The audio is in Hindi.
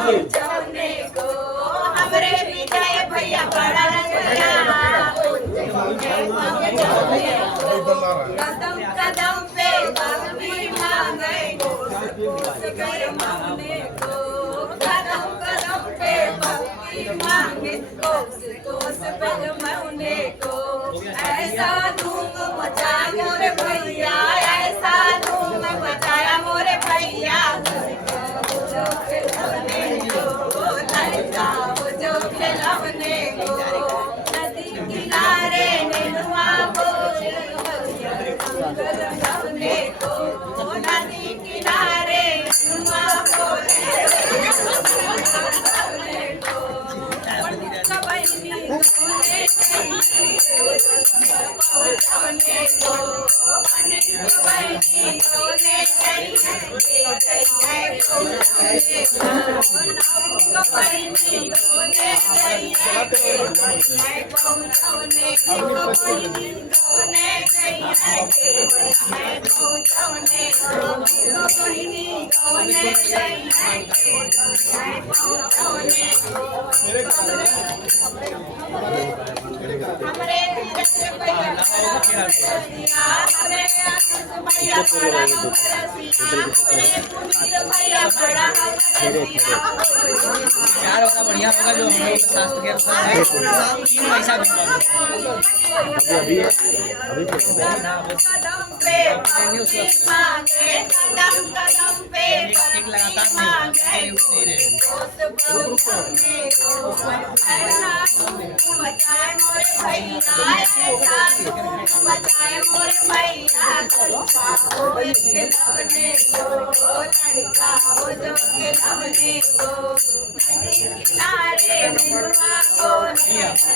पहुंचौने को हमरे विजय भैया बड़ा रंगया पहुंचौने को कदम कदम पे भक्ति मांगे कोस कर मांगने को कदम कदम पे भक्ति मांगे कोस पर मौने को ऐसा धूम मचाया मोरे भैया ऐसा धूम मचाया मोरे भैया जो खिलौने को जो खिलौने को नदी किनारे नेनुआ बोल खिलौने को नदी किनारे नेनुआ बोल खिलौने को बहनी सोने खिलौने को बहनी सोने हमरे भैया बड़ा चार होगा बढ़िया होगा जो हम लोग शास्त्र के अनुसार है 3 पैसा दूंगा कदम पे मांगे कदम कदम पे एक लगातार नहीं रहे बचाए मोरे भैया बचाए मोरे भैया खिलौने को लड़का हो जो खिलौने को किनारे नेनुआ को देखा